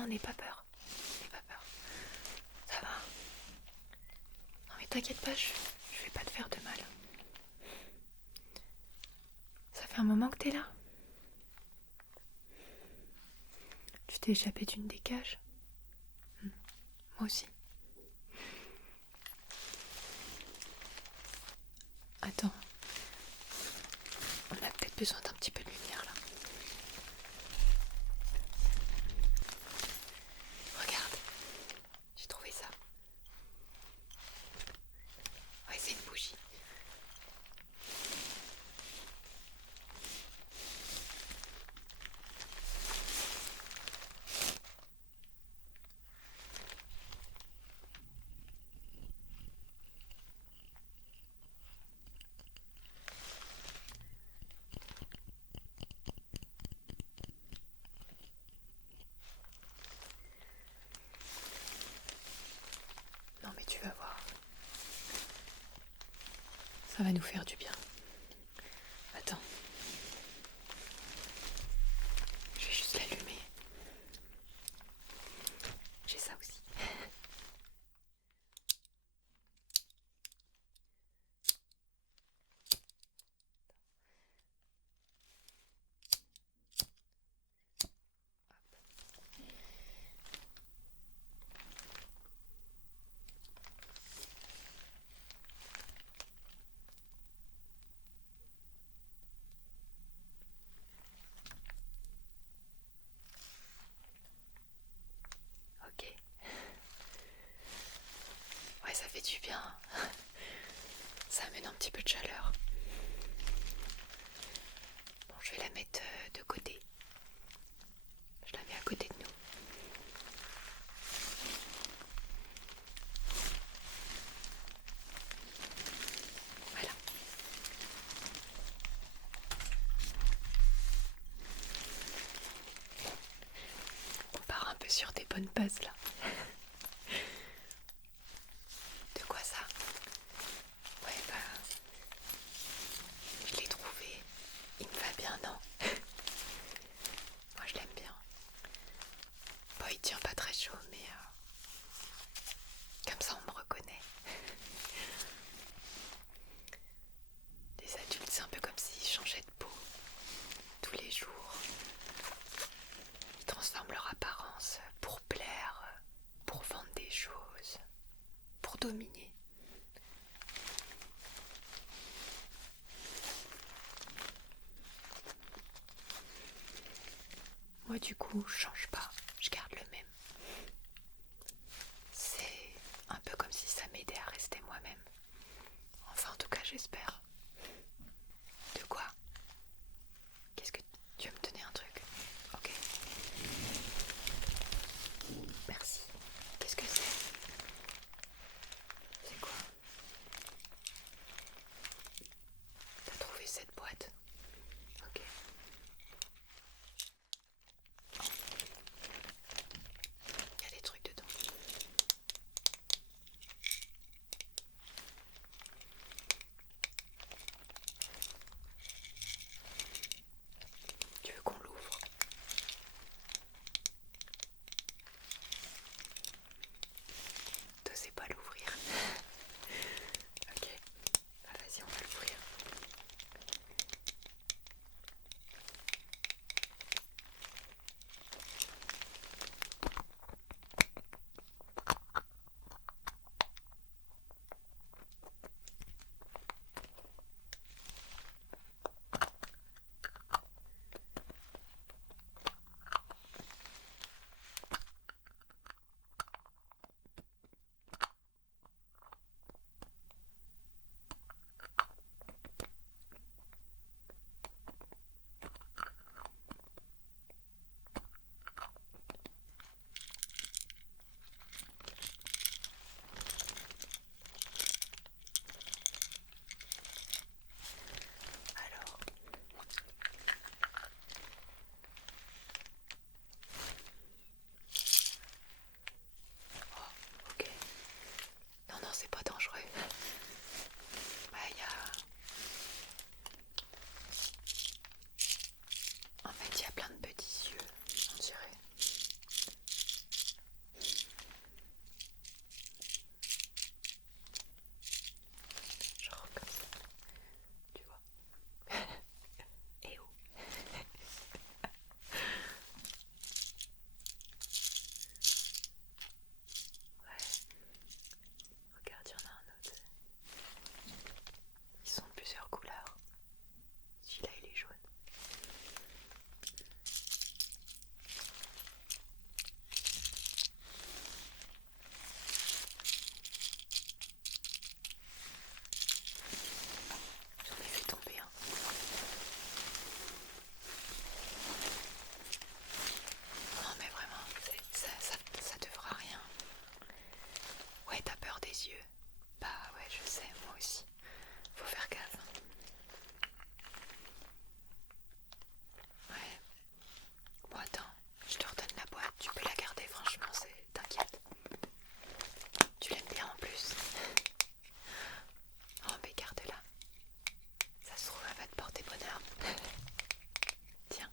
non, n'aie pas peur. N'aie pas peur. Ça va. Non mais t'inquiète pas, je vais pas te faire de mal. Ça fait un moment que t'es là. Tu t'es échappé d'une des cages. Moi aussi. Attends. On a peut-être besoin d'un petit peu de lumière là. Regarde. J'ai trouvé ça. Ouais, c'est une bougie. Non mais tu vas voir. Ça va nous faire du bien. Attends. Je vais juste l'allumer. J'ai ça aussi. Ok. Ouais, ça fait du bien. Ça amène un petit peu de chaleur. Bon, je vais la mettre de côté. Je la mets à côté de nous. Voilà. On part un peu sur des bonnes bases là. De quoi ça? Ouais, bah, je l'ai trouvé. Il me va bien, non? Moi, je l'aime bien. Bon, il tient pas très chaud, mais comme ça, on me reconnaît. Les adultes, c'est un peu comme s'ils changeaient de peau tous les jours. Ils transforment leur apparence pour plaire, pour vendre des choses, pour dominer. Moi, du coup, je change pas, je garde le même. C'est un peu comme si ça m'aidait à rester moi-même. Enfin, en tout cas, j'espère. De quoi? Qu'est-ce que tu veux me donner un truc? Ok. Merci. Qu'est-ce que c'est? les yeux. Bah ouais, je sais, moi aussi. Faut faire gaffe. Ouais. Bon, attends, je te redonne la boîte. Tu peux la garder, franchement, t'inquiète. Tu l'aimes bien en plus. Oh, mais garde-la. Ça se trouve, elle va te porter bonheur. Tiens.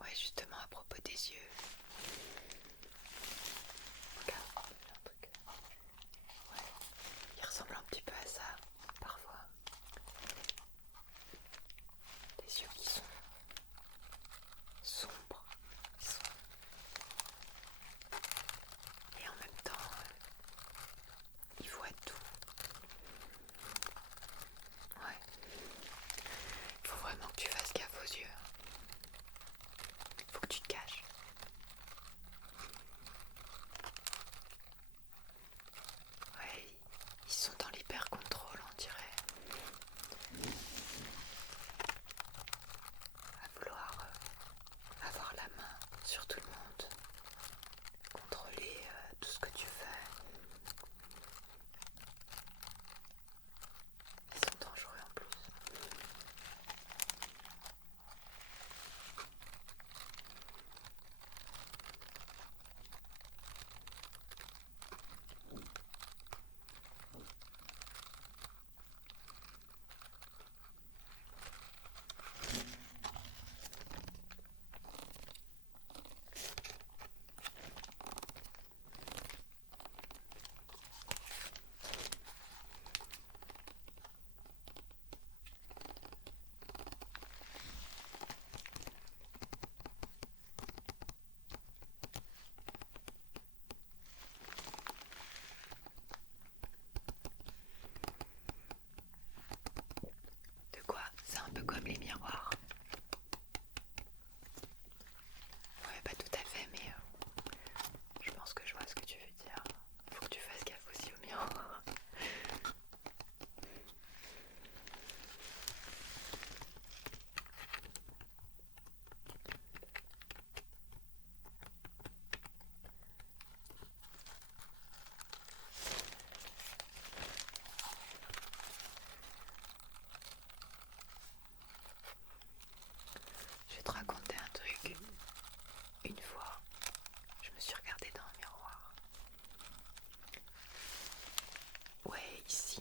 Ouais, justement, à propos des yeux. Regarde, un truc. Ouais, il ressemble un petit peu à ça, parfois. Des yeux qui sont sombres. Et en même temps, ils voient tout. Ouais. Il faut vraiment que tu fasses gaffe aux yeux. Faut que tu te caches. Ouais, ils sont dans l'hyper-contrôle, on dirait. À vouloir avoir la main sur tout le monde. Contrôler tout ce que tu fais. Ils sont dangereux en plus. De quoi? C'est un peu comme les miroirs. Ouais, pas tout à fait, mais je pense que je vois ce que tu veux dire. Faut que tu fasses gaffe aussi aux miroirs. Je vais te raconter un truc. Une fois, je me suis regardée dans un miroir. Ouais, ici,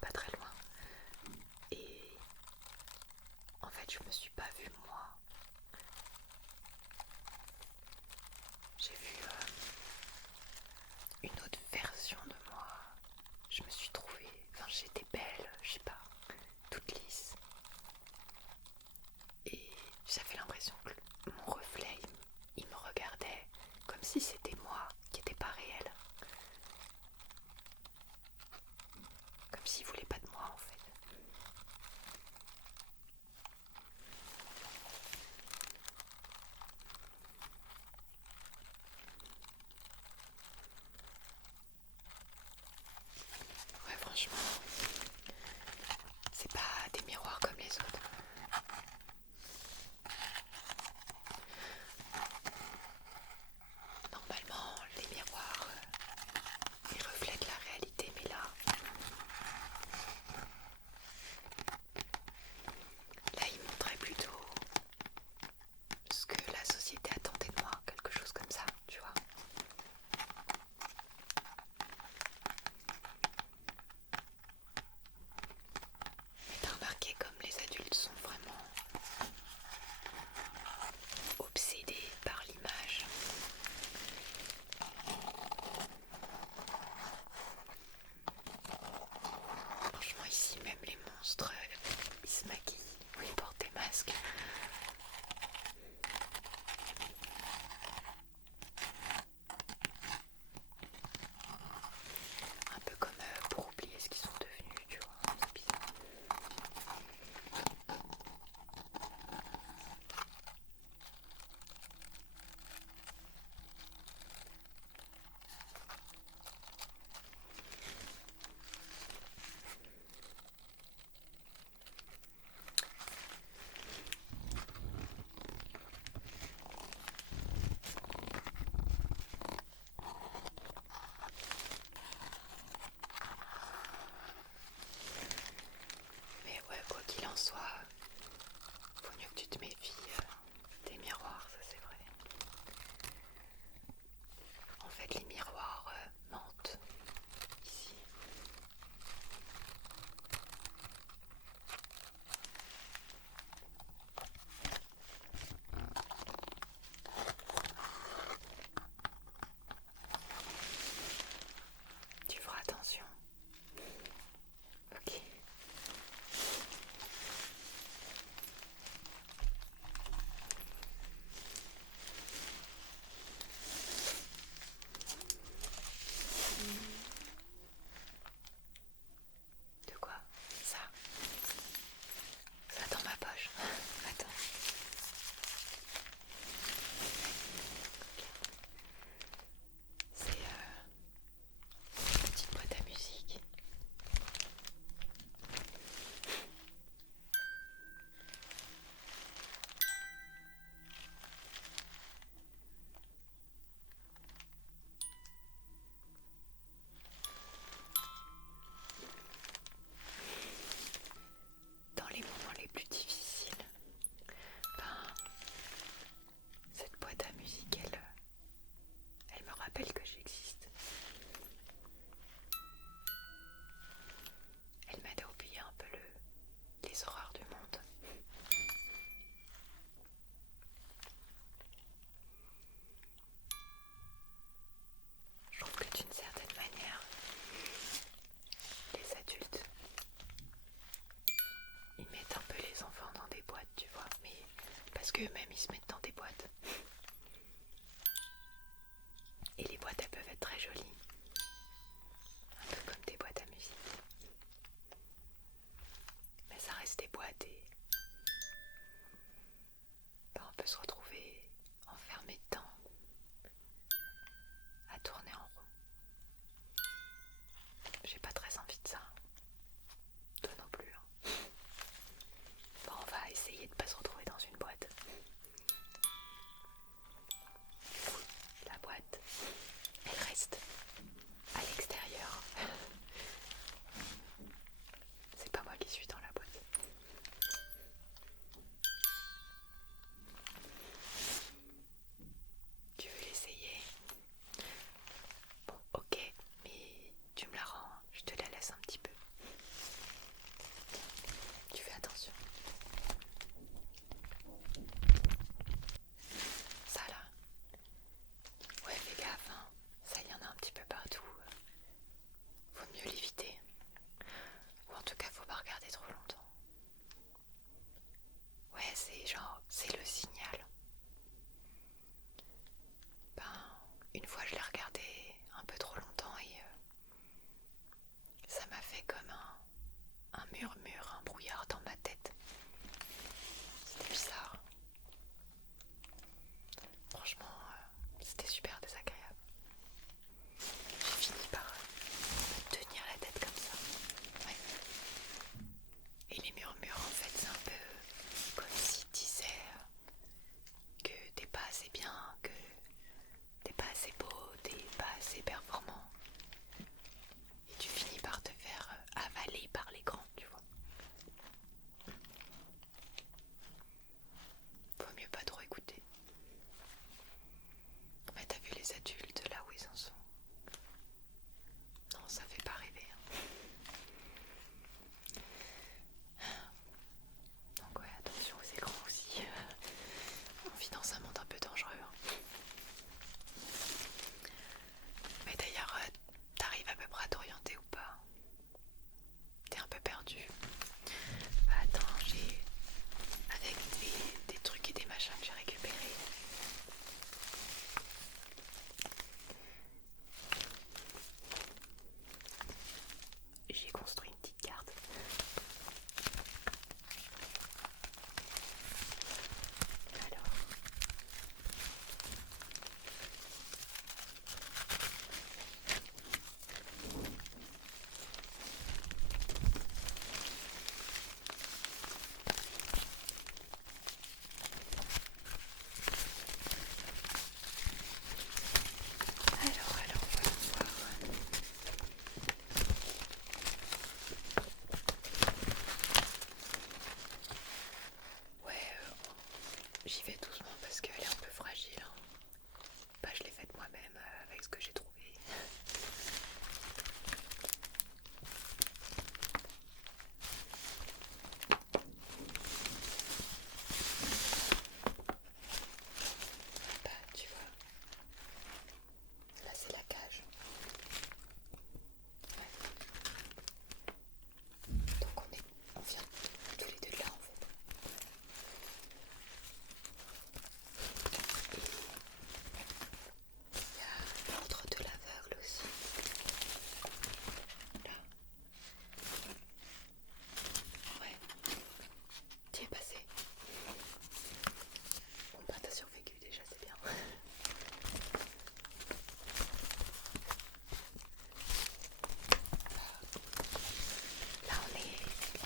pas très loin. Et en fait, je me suis pas vue moi. J'ai vu une autre version de moi. Je me suis trouvée, enfin j'étais belle, je sais pas, toute lisse. Et j'avais l'impression que mon reflet, il me regardait comme si c'était moi qui n'était pas réel. Comme s'il voulait pas de moi en fait. Ouais, franchement, c'est pas des miroirs comme les autres. Normalement, les miroirs, ils reflètent la réalité, mais là, ils montraient plutôt ce que la société attendait de moi, quelque chose comme ça, tu vois. Et t'as remarqué comme les adultes sont qu'eux-mêmes ils se mettent dans des boîtes. Et les boîtes elles peuvent être très jolies. Un peu comme des boîtes à musique. Mais ça reste des boîtes et on peut se retrouver enfermé dedans, à tourner en rond. J'ai pas très envie de ça. Toi non plus. Hein. Bon, on va essayer de pas se retrouver dans une boîte. La boîte, elle reste à l'extérieur. C'est pas moi qui suis dans la boîte. Tu veux l'essayer? Bon, ok, mais tu me la rends, je te la laisse un petit peu. Tu fais attention. Ça là. Ouais, fais gaffe, hein. Ça y en a un petit peu partout. Faut mieux l'éviter. Ou en tout cas, faut pas regarder trop longtemps. Ouais, c'est genre, c'est le signal. Ben, une fois je l'ai regardé un peu trop longtemps et ça m'a fait comme un murmure, un brouillard dans ma tête. C'était bizarre. Franchement, c'était super désagréable. J'ai fini par tenir la tête comme ça. Ouais. Et les murmures, en fait, c'est un peu comme s'ils disaient que t'es pas assez bien, que t'es pas assez beau, t'es pas assez performant. Et tu finis par te faire avaler par l'écran, tu vois. Vaut mieux pas trop écouter. Mais t'as vu les adultes là où ils en sont? Non, ça fait pas rêver. Donc ouais, attention aux écrans aussi. On vit dans un monde un peu dangereux. Mais d'ailleurs, t'arrives à peu près à t'orienter ou pas? T'es un peu perdu. Bah attends, avec des trucs et des machins que j'ai récupérés. J'ai construit une petite carte. Alors. Alors, voyons voir. Ouais, j'y vais doucement parce qu'elle est un peu fragile. Hein. Bah, je l'ai faite moi-même avec ce que j'ai trouvé. Bah, tu vois, là c'est la cage. Ouais. Donc on vient tous les deux de là en fait. Il y a l'ordre de l'aveugle aussi. Là. Ouais. Tu es passé. Bon bah t'as survécu déjà, c'est bien. Là on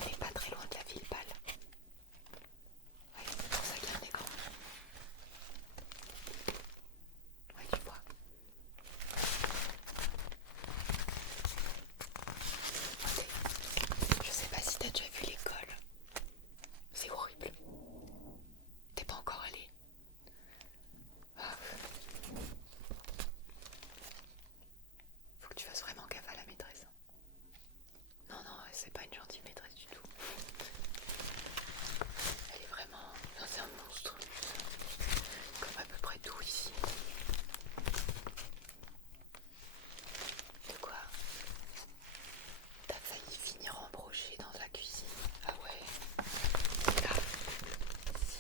est pas très loin de la ville pâle. Ouais, c'est pour ça qu'il y a un écran. Ouais, tu vois. Je sais pas si t'as déjà vu l'école. C'est horrible. T'es pas encore allé. Ah. Faut que tu fasses vraiment gaffe à la maîtresse. Non, c'est pas une gentille maîtresse du tout. Elle est vraiment... Enfin, c'est un monstre. Comme à peu près tout ici. De quoi? T'as failli finir embroché dans la cuisine. Ah ouais. Là. Si.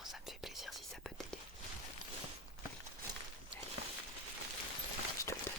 franchement ça me fait plaisir si ça peut t'aider. Allez, je te le donne.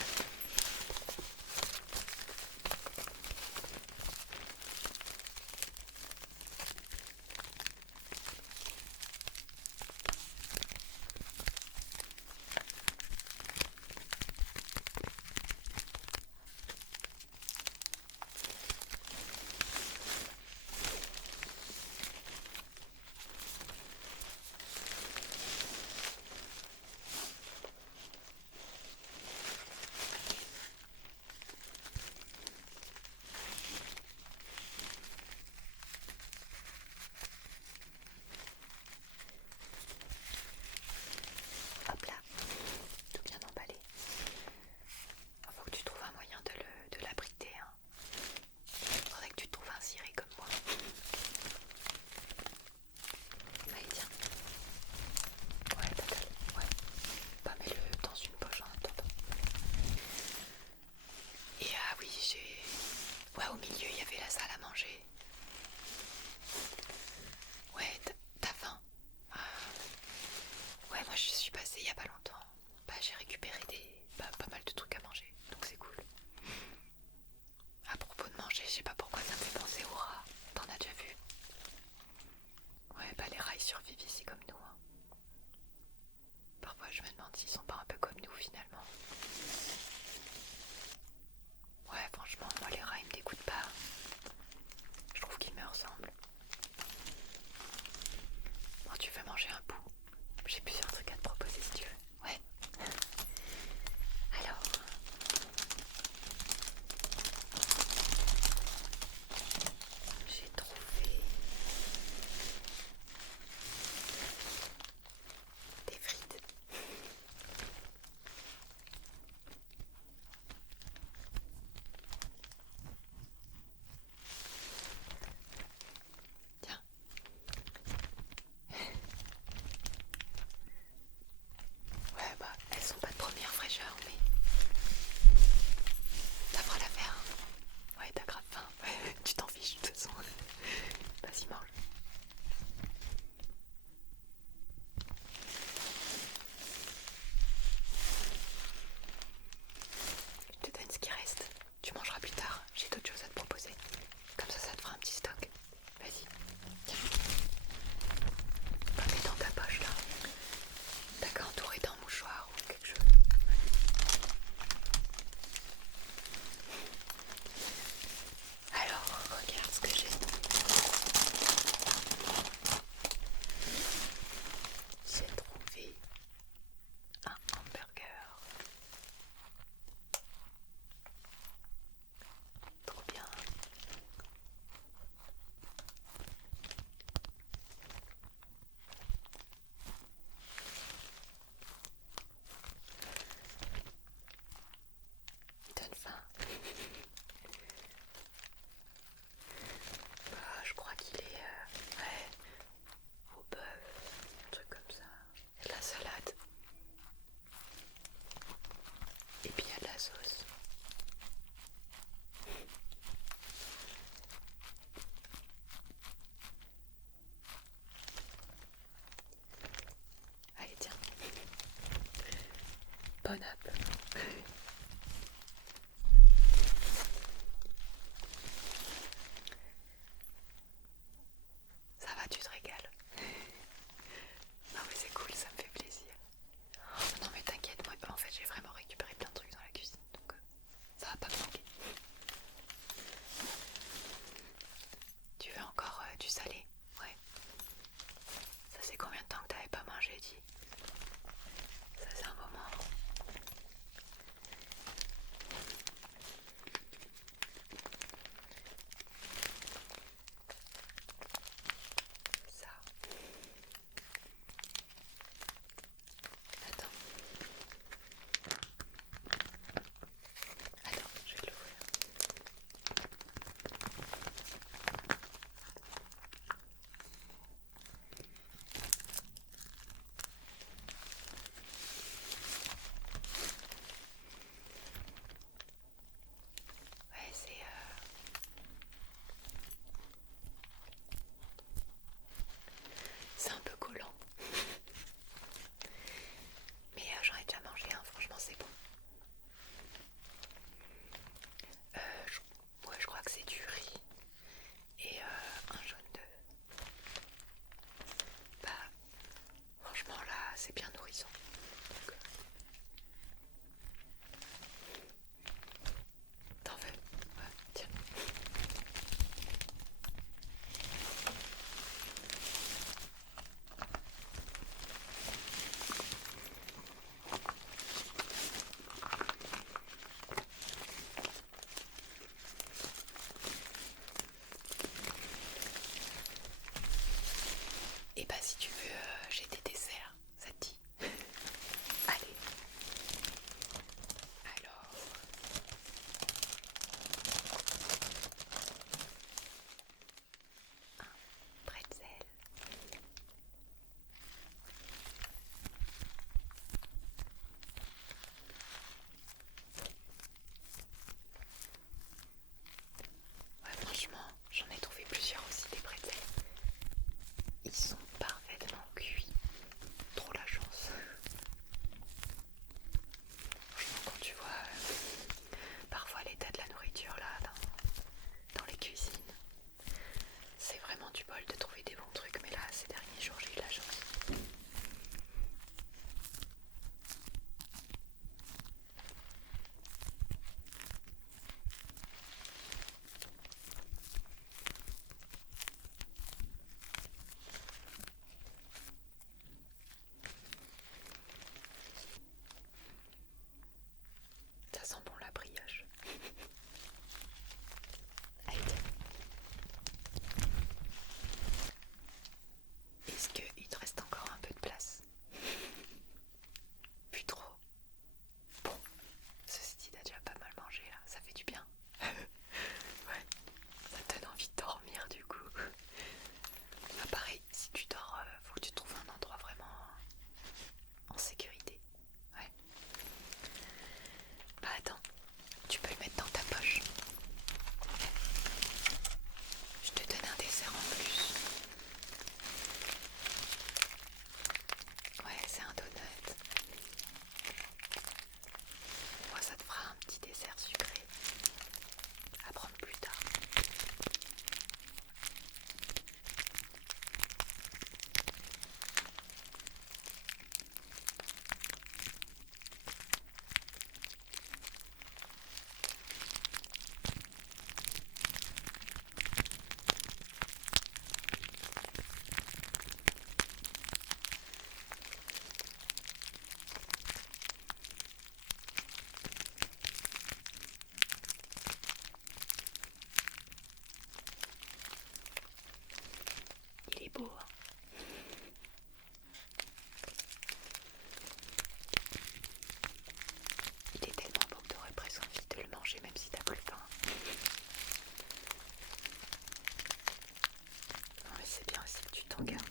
regarde.